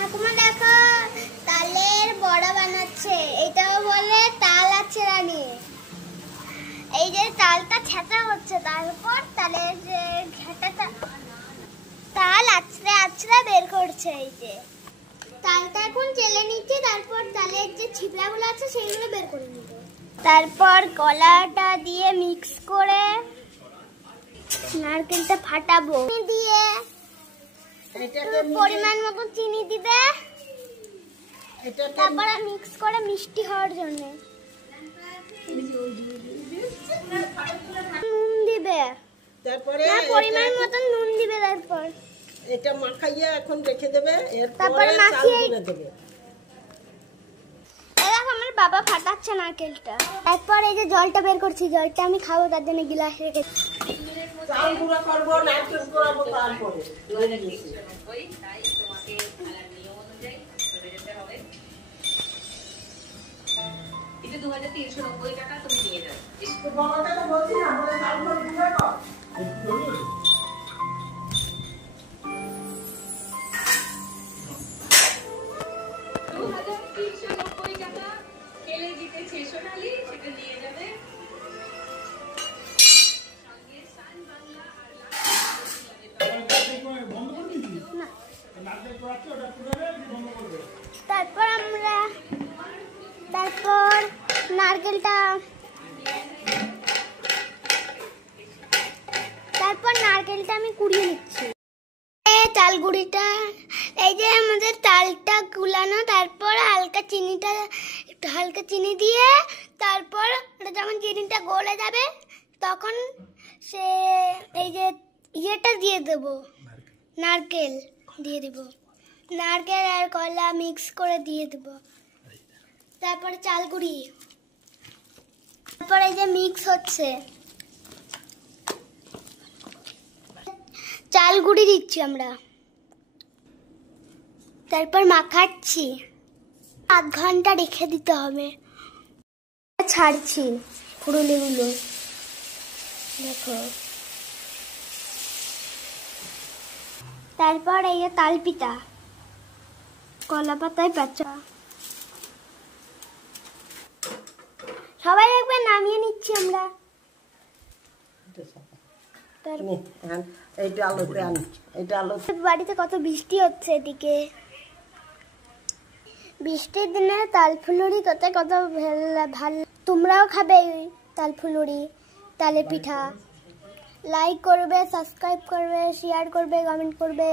ঠাকুমা দেখো তালের বড়া বানাচ্ছে, এটাও বলে তাল আছে রানী। এই যে তালটা ছেঁচা হচ্ছে, তারপর তালের যে ঘাটাটা তাল আছড়ে আছড়ে বের করছে। এই যে তালটা এখন চেলে নিচ্ছে, তারপর তালের যে ছিপড়াগুলো আছে সেগুলো বের করে নিবে। তারপর কলাটা দিয়ে মিক্স করে নারকেলটা ফাটাবো, দিয়ে পরিমাণ মতো চিনি দিবে, তারপরে মিক্স করে মিষ্টি হওয়ার জন্য নুন দিবে, তারপরে পরিমাণ মতো নুন দিবে, তারপর এটা মাখাইয়া এখন রেখে দেবে, তারপরে মাখিয়ে দেবে। দেখো আমার বাবা ফাটাচ্ছে নারকেলটা, তারপর এই যে জলটা বের করছি, জলটা আমি খাবো তার জন্য গ্লাস রেখে চাল গুঁড়া করবো, নারকেল গুঁড়াবো, তারপরে ওই তাই তোমাকে খেলার নিয়ম অনুযায়ী বেরোতে হবে। এটা 2390 টাকা তুমি নিয়ে যাবে। তো বাবাকে তো বলছি না, বলে চাল গুঁড়া কর। 2390 টাকা খেলে জিতেছে সোনালি, সেটা নিয়ে যাবে। তারপর নারকেলটা আমি কুড়িয়ে নিচ্ছি। চাল গুঁড়িটা, এই যে আমাদের তালটা গুলানো, তারপর হালকা চিনি দিয়ে, তারপর যখন চিনিটা গলে যাবে তখন সে এই যে ইয়েটা দিয়ে দেব, নারকেল দিয়ে দিব, নারকেল আর কলা মিক্স করে দিয়ে দেব, তারপরে চাল গুঁড়ি, তারপর এই যে মিক্স হচ্ছে, চাল গুঁড়ি দিচ্ছি আমরা, তারপর মাখাচ্ছি, আধ ঘন্টা রেখে দিতে হবে। ছাড়ছি ফুরুলিগুলো, দেখো। তারপর এই যে তাল পিঠা, কলা পাতায় পেঁচা, সবাই একবার নামিয়ে নিচ্ছি আমরা। বাড়িতে কত বৃষ্টি হচ্ছে, এদিকে বৃষ্টির দিনে তাল ফুলুরি কত ভালো। তোমরাও খাবে তাল ফুলুরি, তালে পিঠা। লাইক করবে, সাবস্ক্রাইব করবে, শেয়ার করবে, কমেন্ট করবে।